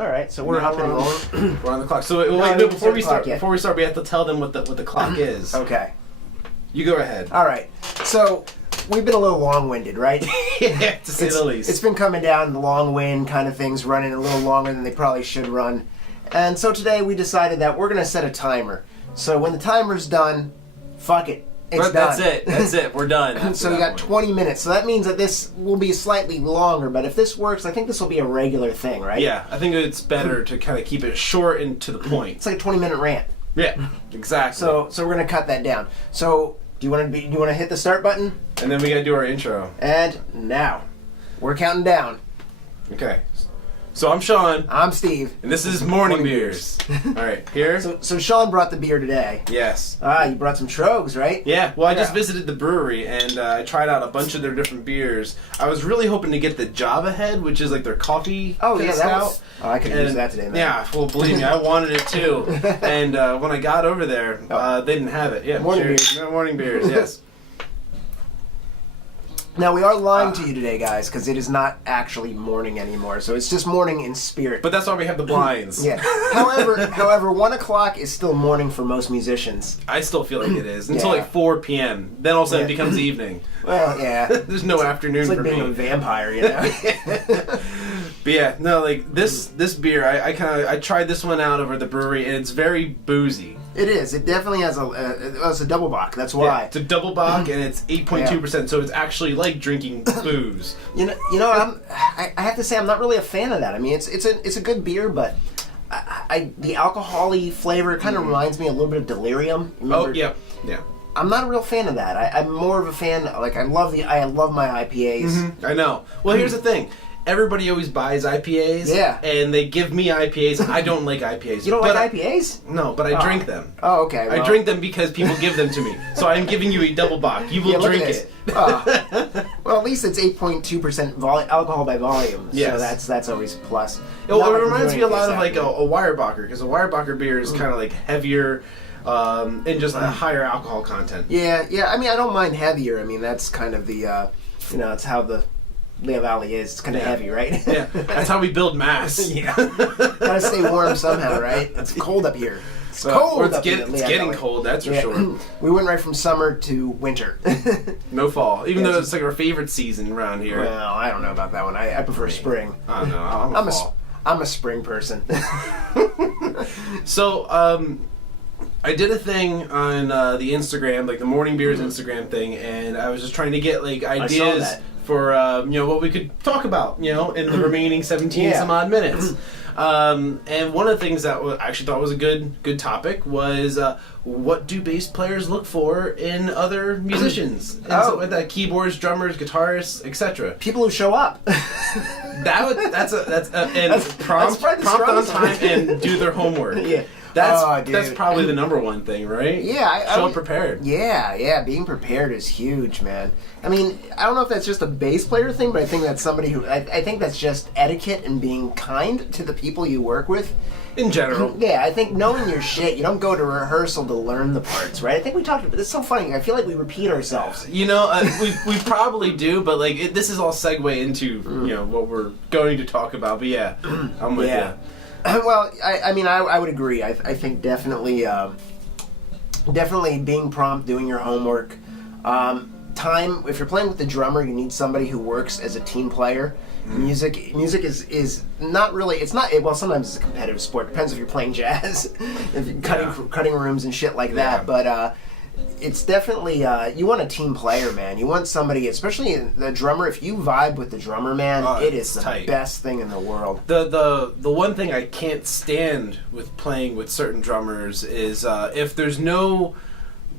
All right, so we're up and rolling. We're on the clock. So before we start, we have to tell them what the clock is. Okay. You go ahead. All right. So we've been a little long-winded, right? Yeah, to say the least. It's been coming down, the long wind kind of things, running a little longer than they probably should run. And so today we decided that we're going to set a timer. So when the timer's done, fuck it. It's done. That's it. We're done. So we got 20 minutes. So that means that this will be slightly longer, but if this works, I think this will be a regular thing, right? Yeah, I think it's better to kind of keep it short and to the point. It's like a 20-minute rant. Yeah, exactly. So we're going to cut that down. So do you want to hit the start button? And then we got to do our intro. And now we're counting down. Okay. So I'm Shawn. I'm Steve. And this is Morning Beers. All right, here. So Shawn brought the beer today. Yes. You brought some Trogs, right? Yeah. Well, I just visited the brewery and I tried out a bunch of their different beers. I was really hoping to get the Java Head, which is like their coffee. Oh yeah, stout. I could use that today, man. Yeah. Well, believe me, I wanted it too. And when I got over there, they didn't have it. Yeah. Morning beers. No, morning beers. Yes. Now, we are lying to you today, guys, because it is not actually morning anymore, so it's just morning in spirit. But that's why we have the blinds. Yeah. However, 1 o'clock is still morning for most musicians. I still feel like it is. Until like 4 p.m. Then all of a sudden it becomes evening. Well, yeah. There's no afternoon for me. It's like being a vampire, you know? But yeah, no, like this beer, I tried this one out over at the brewery, and it's very boozy. It is. It definitely has it's a double bock. That's why. Yeah, it's a double bock, and it's 8.2%. So it's actually like drinking booze. You know, I have to say I'm not really a fan of that. I mean, it's a good beer, but the alcohol-y flavor kind of reminds me a little bit of delirium. Remember? Oh yeah, yeah. I'm not a real fan of that. I'm more of a fan. Like I love my IPAs. Mm-hmm. I know. Well, here's the thing. Everybody always buys IPAs, and they give me IPAs. I don't like IPAs. You don't like IPAs? No, but I drink them. Oh, okay. Well. I drink them because people give them to me. So I'm giving you a double bock. You will drink it. Well, at least it's 8.2% alcohol by volume. Yes. So that's always a plus. It reminds me a lot of like a Weyerbacher, because a Weyerbacher beer is kind of like heavier and just a higher alcohol content. Yeah. I mean, I don't mind heavier. I mean, that's kind of the it's how the Lehigh Valley is. It's kind of heavy, right? Yeah, that's how we build mass. Yeah, gotta stay warm somehow, right? It's cold up here. It's cold. It's getting cold. That's for sure. We went right from summer to winter. No fall, even though it's like our favorite season around here. Well, I don't know about that one. I prefer spring. I don't know. I'm a spring person. So, I did a thing on the Instagram, like the Morning Beers Instagram thing, and I was just trying to get like ideas for what we could talk about, in the remaining 17 some odd minutes. And one of the things that I actually thought was a good topic was what do bass players look for in other musicians? And so with that, keyboards, drummers, guitarists, etc. People who show up. That's prompt on time and do their homework. Yeah. That's probably the number one thing, right? Yeah. Show up prepared. Yeah. Being prepared is huge, man. I mean, I don't know if that's just a bass player thing, but I think that's somebody who... I think that's just etiquette and being kind to the people you work with. In general. Yeah, I think knowing your shit, you don't go to rehearsal to learn the parts, right? I think we talked about... It's so funny. I feel like we repeat ourselves. We probably do, but like this is all segue into, what we're going to talk about. But yeah, I'm with you. Well, I mean, I would agree. I think definitely being prompt, doing your homework. Time, if you're playing with the drummer, you need somebody who works as a team player. Music is not really, it's not, well, sometimes it's a competitive sport. Depends if you're playing jazz, if you're cutting rooms and shit like that. But it's definitely, you want a team player, man. You want somebody, especially the drummer, if you vibe with the drummer, man, it is the best thing in the world. The one thing I can't stand with playing with certain drummers is if there's no...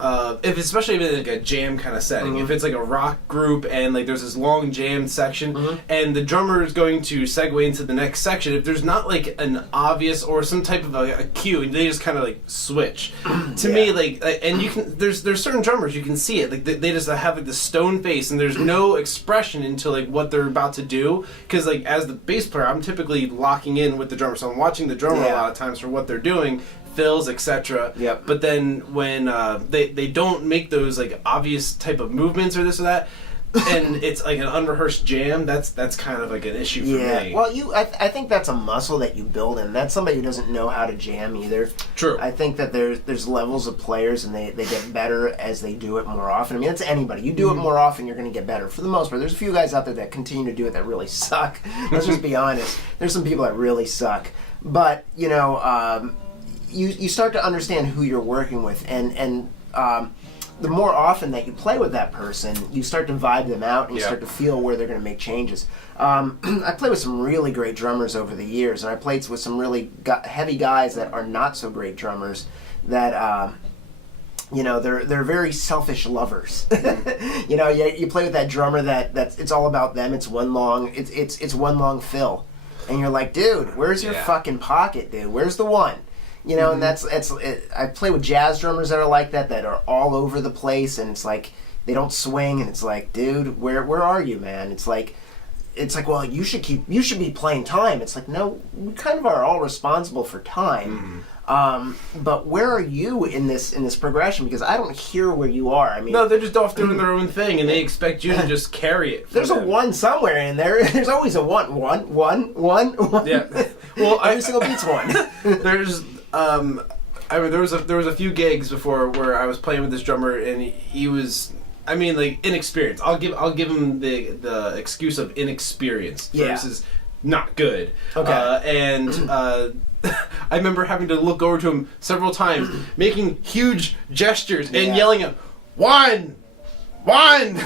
especially if it's like a jam kind of setting, if it's like a rock group and like there's this long jam section and the drummer is going to segue into the next section, if there's not like an obvious or some type of a cue and they just kind of like switch to me, like, and you can there's certain drummers you can see it, like they just have like the stone face and there's no expression into like what they're about to do, because like as the bass player I'm typically locking in with the drummer, so I'm watching the drummer a lot of times for what they're doing, fills, etc. But then when they don't make those like obvious type of movements or this or that, and it's like an unrehearsed jam, that's kind of like an issue for me. Well, I think that's a muscle that you build, and that's somebody who doesn't know how to jam either. True. I think that there's levels of players, and they get better as they do it more often. I mean, it's anybody. You do it more often, you're going to get better. For the most part, there's a few guys out there that continue to do it that really suck. Let's just be honest. There's some people that really suck. But, you know, you start to understand who you're working with, and the more often that you play with that person, you start to vibe them out, and you start to feel where they're going to make changes. I played with some really great drummers over the years, and I played with some really heavy guys that are not so great drummers that, you know, they're very selfish lovers. You know, you play with that drummer that's it's all about them. It's one long fill, and you're like, dude, where's your fucking pocket, dude? Where's the one? You know, and I play with jazz drummers that are like that are all over the place, and it's like they don't swing, and it's like, dude, where are you, man? It's like, well, you should be playing time. It's like, no, we kind of are all responsible for time. But where are you in this progression? Because I don't hear where you are. I mean, no, they're just off doing their own thing, and they expect you to just carry it. There's a one somewhere in there. There's always a one. Yeah. Well, every single beat's one. There's I mean, there was a few gigs before where I was playing with this drummer, and he was, I mean, like, inexperienced. I'll give him the excuse of inexperience versus not good. Okay. And I remember having to look over to him several times, making huge gestures and yelling at one. And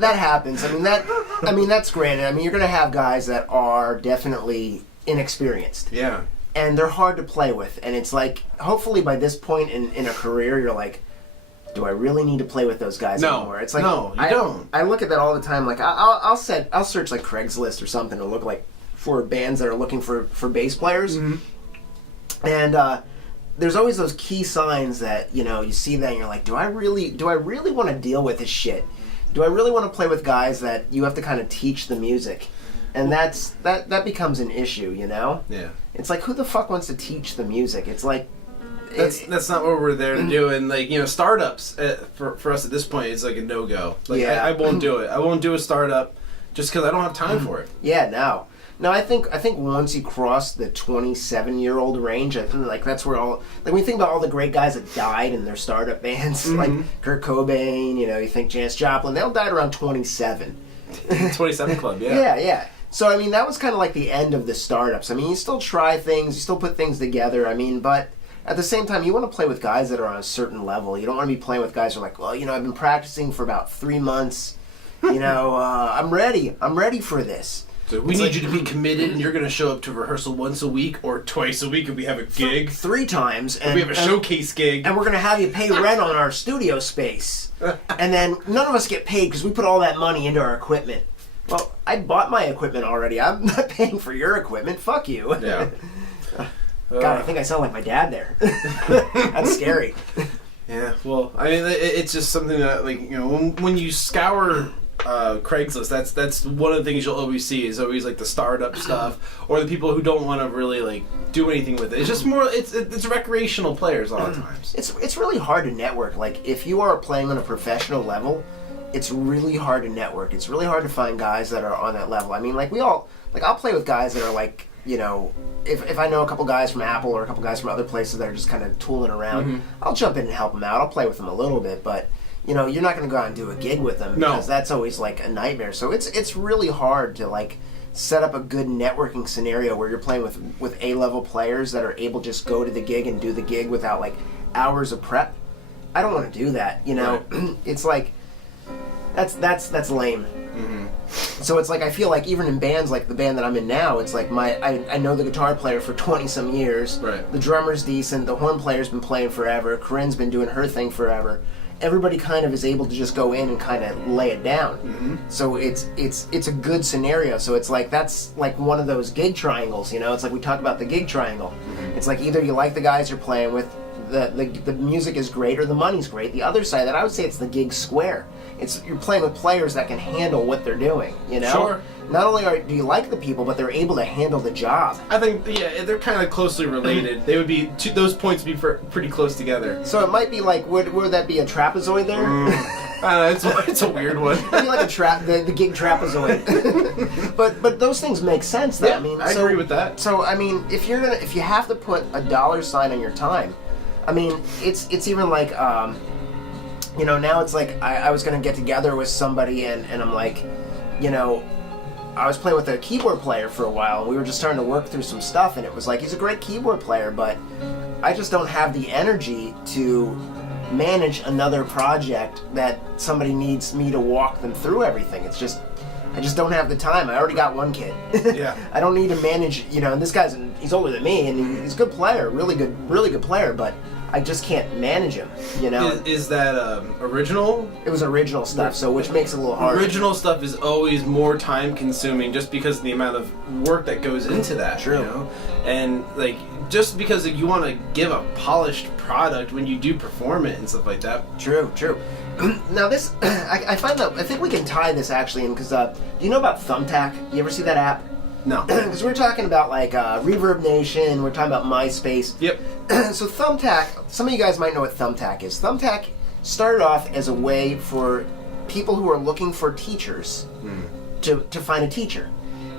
that happens. I mean that's granted. I mean, you're going to have guys that are definitely inexperienced. Yeah. And they're hard to play with. And it's like, hopefully by this point in a career, you're like, do I really need to play with those guys anymore? It's like, no, you don't. I look at that all the time. Like, I'll search like Craigslist or something to look like for bands that are looking for bass players. Mm-hmm. And there's always those key signs that, you know, you see that and you're like, do I really want to deal with this shit? Do I really want to play with guys that you have to kind of teach the music? And that becomes an issue, you know? Yeah. It's like, who the fuck wants to teach the music? It's like... That's not what we're there to do. And, like, you know, startups, for us at this point, is like a no-go. Like, I won't do it. I won't do a startup just because I don't have time for it. Yeah, no. No, I think once you cross the 27-year-old range, I think, like, that's where all... Like, when you think about all the great guys that died in their startup bands, like Kurt Cobain, you know, you think Janis Joplin, they all died around 27. 27 Club, yeah. Yeah. So, I mean, that was kind of like the end of the startups. I mean, you still try things, you still put things together, I mean, but at the same time, you want to play with guys that are on a certain level. You don't want to be playing with guys who are like, well, you know, I've been practicing for about 3 months, you know, I'm ready for this. So we need you to be committed, and you're going to show up to rehearsal once a week or twice a week if we have a gig. 3 times. And we have a showcase gig. And we're going to have you pay rent on our studio space. And then none of us get paid because we put all that money into our equipment. Well, I bought my equipment already. I'm not paying for your equipment. Fuck you. Yeah. God, I think I sound like my dad there. That's scary. Yeah, well, I mean, it's just something that, like, you know, when you scour Craigslist, that's one of the things you'll always see is always, like, the startup stuff or the people who don't want to really, like, do anything with it. It's just more, it's recreational players a lot of times. It's really hard to network. Like, if you are playing on a professional level, it's really hard to network. It's really hard to find guys that are on that level. I mean, like, I'll play with guys that are, like, you know, if I know a couple guys from Apple or a couple guys from other places that are just kind of tooling around, I'll jump in and help them out. I'll play with them a little bit, but, you know, you're not going to go out and do a gig with them because that's always, like, a nightmare. So it's really hard to, like, set up a good networking scenario where you're playing with A-level players that are able to just go to the gig and do the gig without, like, hours of prep. I don't want to do that, you know? Right. It's like... That's lame. So it's like, I feel like even in bands like the band that I'm in now, it's like I know the guitar player for 20 some years. Right. The drummer's decent. The horn player's been playing forever. Corinne's been doing her thing forever. Everybody kind of is able to just go in and kind of lay it down. So it's a good scenario. So it's like, that's like one of those gig triangles, you know? It's like we talk about the gig triangle. It's like either you like the guys you're playing with, the music is great, or the money's great. The other side, that I would say it's the gig square. You're playing with players that can handle what they're doing, you know? Sure. Not only do you like the people, but they're able to handle the job. I think, yeah, they're kind of closely related. They would be, those points would be pretty close together. So it might be like, would that be a trapezoid there? It's a weird one. Maybe like the gig trapezoid. but those things make sense, though. Yeah, I agree with that. So I mean, if you have to put a dollar sign on your time, I mean, it's even like now it's like I was gonna get together with somebody and I'm like, I was playing with a keyboard player for a while, and we were just starting to work through some stuff, and it was like, he's a great keyboard player, but I just don't have the energy to manage another project that somebody needs me to walk them through everything. It's just, I just don't have the time. I already got one kid. Yeah. I don't need to manage, and this he's older than me, and he's a good player, really good player, but I just can't manage him, Is that original? It was original stuff, so which makes it a little hard. Original stuff is always more time consuming just because of the amount of work that goes into that. True. And like just because you want to give a polished product when you do perform it and stuff like that. True. Now this, I find that, I think we can tie this actually in, because do you know about Thumbtack? You ever see that app? No. Because we're talking about like Reverb Nation, we're talking about MySpace. Yep. So Thumbtack, some of you guys might know what Thumbtack is. Thumbtack started off as a way for people who are looking for teachers to find a teacher.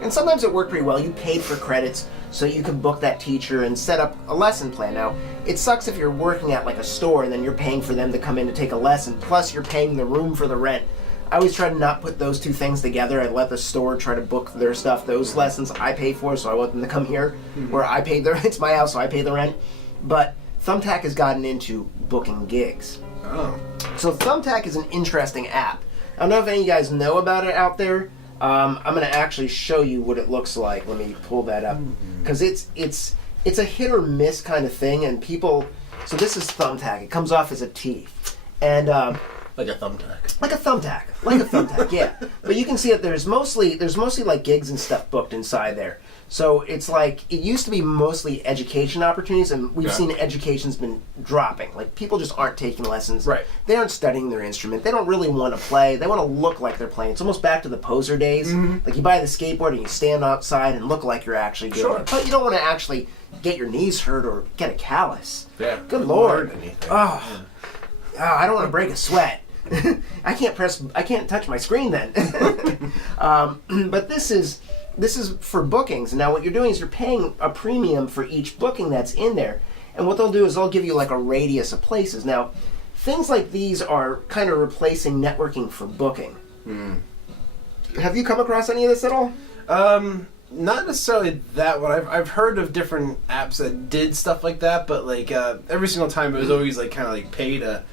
And sometimes it worked pretty well. You paid for credits so you could book that teacher and set up a lesson plan. Now, it sucks if you're working at like a store and then you're paying for them to come in to take a lesson, plus you're paying the room for the rent. I always try to not put those two things together. I let the store try to book their stuff. Those lessons I pay for, so I want them to come here, where I pay it's my house, so I pay the rent. But Thumbtack has gotten into booking gigs. Oh. So Thumbtack is an interesting app. I don't know if any of you guys know about it out there. I'm going to actually show you what it looks like. Let me pull that up. Because it's a hit or miss kind of thing, and people... So this is Thumbtack. It comes off as a T. And... Like a thumbtack. Like a thumbtack, yeah. But you can see that there's mostly like gigs and stuff booked inside there. So it's like, it used to be mostly education opportunities, and we've seen education's been dropping. Like, people just aren't taking lessons. Right. They aren't studying their instrument. They don't really want to play. They want to look like they're playing. It's almost back to the poser days. Like, you buy the skateboard and you stand outside and look like you're actually doing it. But you don't want to actually get your knees hurt or get a callus. Yeah. Good Lord. I don't want to break a sweat. I can't touch my screen then. But this is for bookings. Now what you're doing is you're paying a premium for each booking that's in there. And what they'll do is they'll give you like a radius of places. Now, things like these are kind of replacing networking for booking. Have you come across any of this at all? Not necessarily that one. I've heard of different apps that did stuff like that, but like every single time it was always like kind of like pay to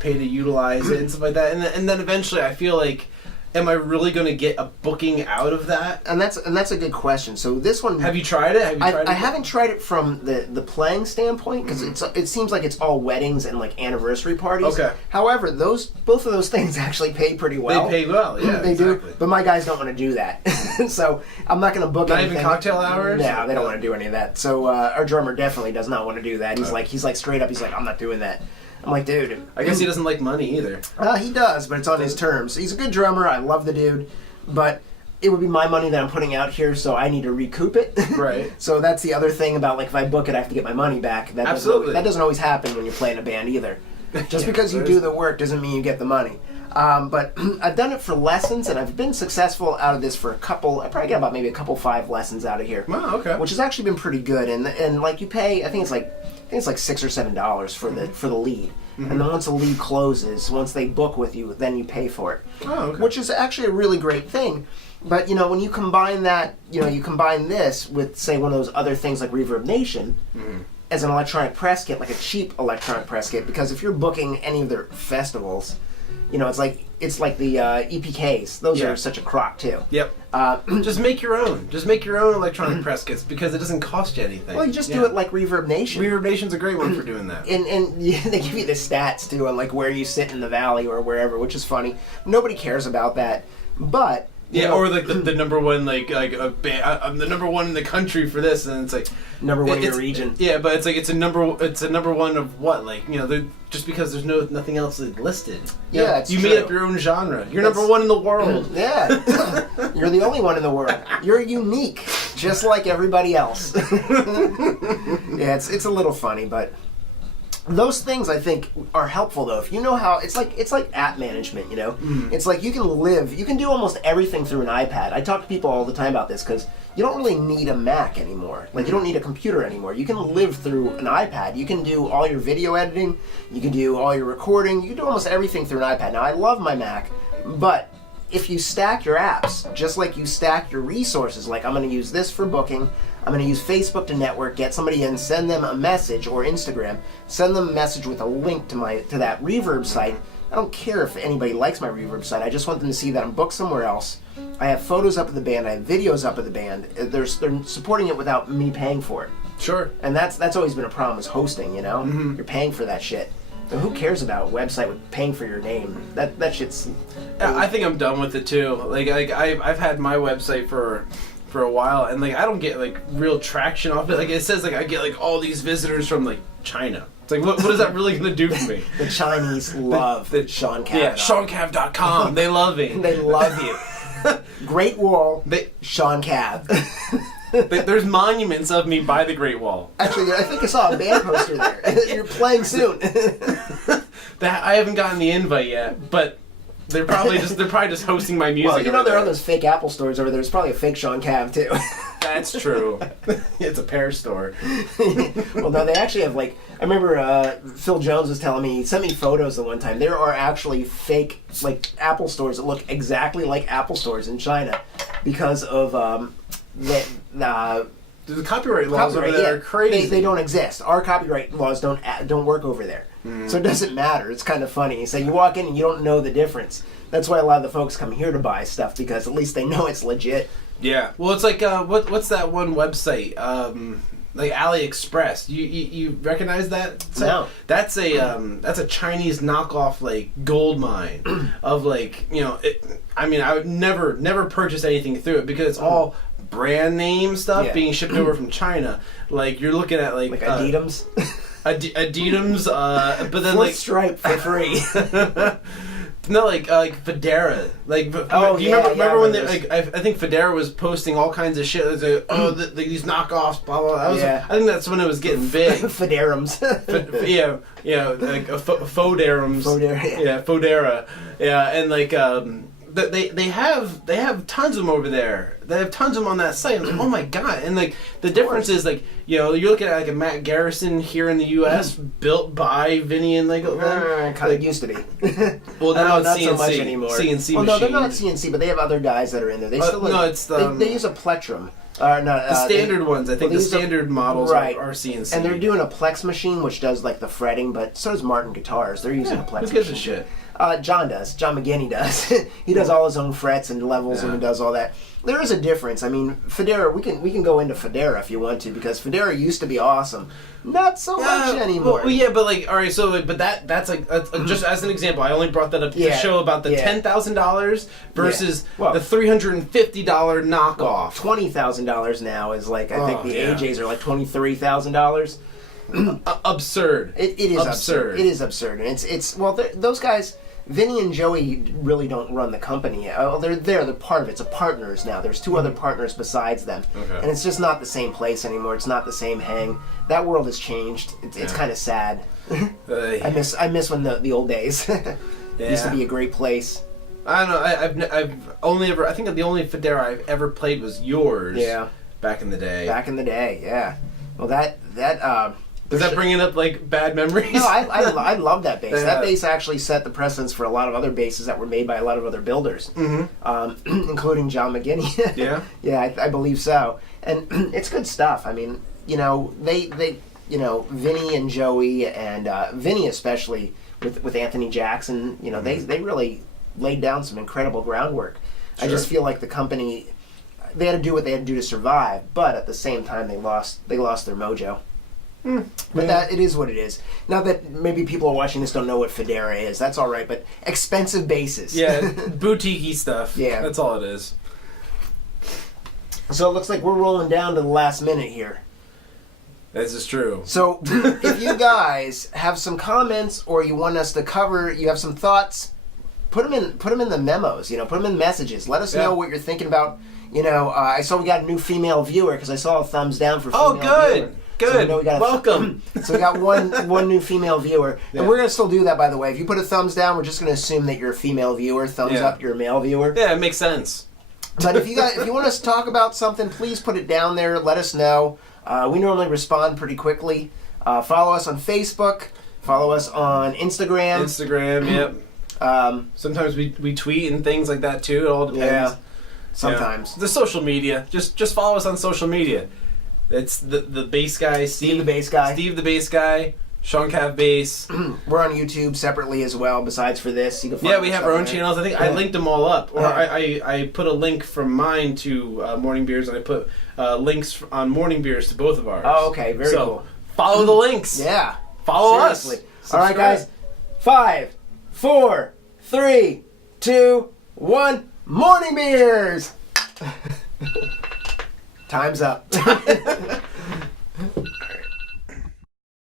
utilize it and stuff like that, and then eventually I feel like, am I really going to get a booking out of that? And that's a good question. So this one, have you tried it? I haven't tried it from the playing standpoint, because it seems like it's all weddings and like anniversary parties. Okay. However, both of those things actually pay pretty well. They pay well, yeah. They do. But my guys don't want to do that, so I'm not going to book anything. Not even cocktail hours. No, they don't want to do any of that. So our drummer definitely does not want to do that. He's like straight up. He's like, I'm not doing that. I'm like, dude. I guess he doesn't like money either. He does, but it's on his terms. He's a good drummer. I love the dude, but it would be my money that I'm putting out here, so I need to recoup it. Right. So that's the other thing about, like, if I book it, I have to get my money back. Absolutely. That doesn't always happen when you're playing a band either. Just because you do the work doesn't mean you get the money. But I've done it for lessons, and I've been successful out of this for I probably got about maybe a couple 5 lessons out of here. Wow, okay. Which has actually been pretty good. And like, you pay, I think it's like $6 or $7 for the lead. And then once the lead closes, once they book with you, then you pay for it. Oh, okay. Which is actually a really great thing. But, when you combine that, you combine this with, say, one of those other things like Reverb Nation as an electronic press kit, like a cheap electronic press kit, because if you're booking any of their festivals, it's like the EPKs. Those are such a crock too. Yep. Just make your own. Just make your own electronic press kits, because it doesn't cost you anything. Well, you just do it like Reverb Nation. Reverb Nation's a great one for doing that. And they give you the stats too on like where you sit in the valley or wherever, which is funny. Nobody cares about that, but. Or like the number one, like a band, I'm the number one in the country for this, and it's like number one in your region. Yeah, but it's like it's a number one of what, like, just because there's nothing else listed. Yeah, you made up your own genre. You're number one in the world. Yeah, you're the only one in the world. You're unique, just like everybody else. Yeah, it's a little funny, but those things I think are helpful though. If you know how, it's like app management, you know? It's like you can do almost everything through an iPad. I talk to people all the time about this because you don't really need a Mac anymore. Like you don't need a computer anymore. You can live through an iPad. You can do all your video editing, you can do all your recording, you can do almost everything through an iPad. Now I love my Mac, but if you stack your apps, just like you stack your resources, like I'm going to use this for booking, I'm going to use Facebook to network, get somebody in, send them a message, or Instagram, send them a message with a link to that Reverb site. I don't care if anybody likes my Reverb site. I just want them to see that I'm booked somewhere else. I have photos up of the band. I have videos up of the band. They're supporting it without me paying for it. Sure. And that's always been a problem is hosting, you know? You're paying for that shit. And who cares about a website with paying for your name? That shit's... I think I'm done with it too. Like I've had my website for a while, and like I don't get like real traction off it. Like it says like I get like all these visitors from like China. It's like what is that really gonna do for me? The Chinese love Shawn Cav. Yeah, ShawnCav.com. They love me. They love you. Great Wall. Shawn Cav. There's monuments of me by the Great Wall. Actually, I think I saw a band poster there. You're playing soon. That I haven't gotten the invite yet, but they're probably just hosting my music. Well, you know there are those fake Apple stores over there. There's probably a fake Shawn Cav too. That's true. It's a pear store. Well, no, they actually have like I remember Phil Jones was telling me he sent me photos the one time. There are actually fake like Apple stores that look exactly like Apple stores in China because of the copyright laws over there are crazy. They don't exist. Our copyright laws don't work over there. So it doesn't matter. It's kind of funny. So you walk in and you don't know the difference. That's why a lot of the folks come here to buy stuff because at least they know it's legit. Yeah. Well, it's like what's that one website? Like AliExpress. You recognize that site? No. That's a Chinese knockoff like gold mine of like, you know, I mean, I would never purchase anything through it because it's all brand name stuff being shipped over from China. Like you're looking at like Adidams. Adidams, but then Fourth like Stripe for free. No, like Federa. Like, do you remember when they, like I think Federa was posting all kinds of shit. Like, these knockoffs, blah blah. I think that's when it was getting big. Federums. Like Foderums. Fodera. Yeah, and like they have tons of them over there. They have tons of them on that site. I'm like, oh my god! And like the difference is like you're looking at like a Matt Garrison here in the U.S. built by Vinny and like kind of used to be. Well, now it's not CNC. so much anymore. CNC well, no, they're machine. not CNC, but they have other guys that are in there. They still no, it's they use a plectrum. The standard ones. I think the standard models are CNC. And they're doing a Plex machine, which does like the fretting, but so does Martin Guitars. They're using a Plex machine. Who gives a shit? John does. John McGinney does. He does all his own frets and levels and he does all that. There is a difference. I mean, Federa, we can go into Federa if you want to, because Federa used to be awesome. Not so much anymore. Well, yeah, but like, all right, so like, but that's like just as an example. I only brought that up to show about the $10,000 versus the $350 knockoff. $20,000 now is like I think the AJs are like $23,000. Absurd. It is absurd. It is absurd, and it's those guys. Vinny and Joey really don't run the company. They're part of it. It's a partners now. There's two other partners besides them. Okay. And it's just not the same place anymore. It's not the same hang. That world has changed. It's kind of sad. I miss when the old days. It used to be a great place. I don't know. I've only ever. I think the only Federa I've ever played was yours. Yeah. Back in the day. Yeah. Well, that. Does that bring up like bad memories? No, I love that bass. That bass actually set the precedence for a lot of other basses that were made by a lot of other builders, including John McGinney. Yeah, I believe so. And it's good stuff. I mean, they Vinny and Joey and Vinny especially with Anthony Jackson. They really laid down some incredible groundwork. Sure. I just feel like the company, they had to do what they had to do to survive, but at the same time they lost their mojo. But that it is what it is. Now that maybe people are watching this don't know what Federa is, that's all right. But expensive basses, boutique-y stuff. Yeah, that's all it is. So it looks like we're rolling down to the last minute here. This is true. So if you guys have some comments or you want us to cover, you have some thoughts, put them in the memos. Put them in messages. Let us know what you're thinking about. I saw we got a new female viewer because I saw a thumbs down for female viewer. Good. So we know we got Welcome. So we got one new female viewer, Yeah. and we're gonna still do that. By the way, if you put a thumbs down, we're just gonna assume that you're a female viewer. Thumbs up, you're a male viewer. Yeah, it makes sense. But if you want us to talk about something, please put it down there. Let us know. We normally respond pretty quickly. Follow us on Facebook. Follow us on Instagram. Yep. Sometimes we tweet and things like that too. It all depends. Yeah. Sometimes. The social media. Just follow us on social media. It's the bass guy, Steve the bass guy. Steve the bass guy, Shawn Cav bass. We're on YouTube separately as well. Besides for this, you can find We have our own channels. I think I linked them all up, or I put a link from mine to Morning Beers, and I put links on Morning Beers to both of ours. Oh, okay, very cool. Follow the links. Yeah. Follow Seriously. us. All right, guys. 5, 4, 3, 2, 1. Morning beers. Time's up.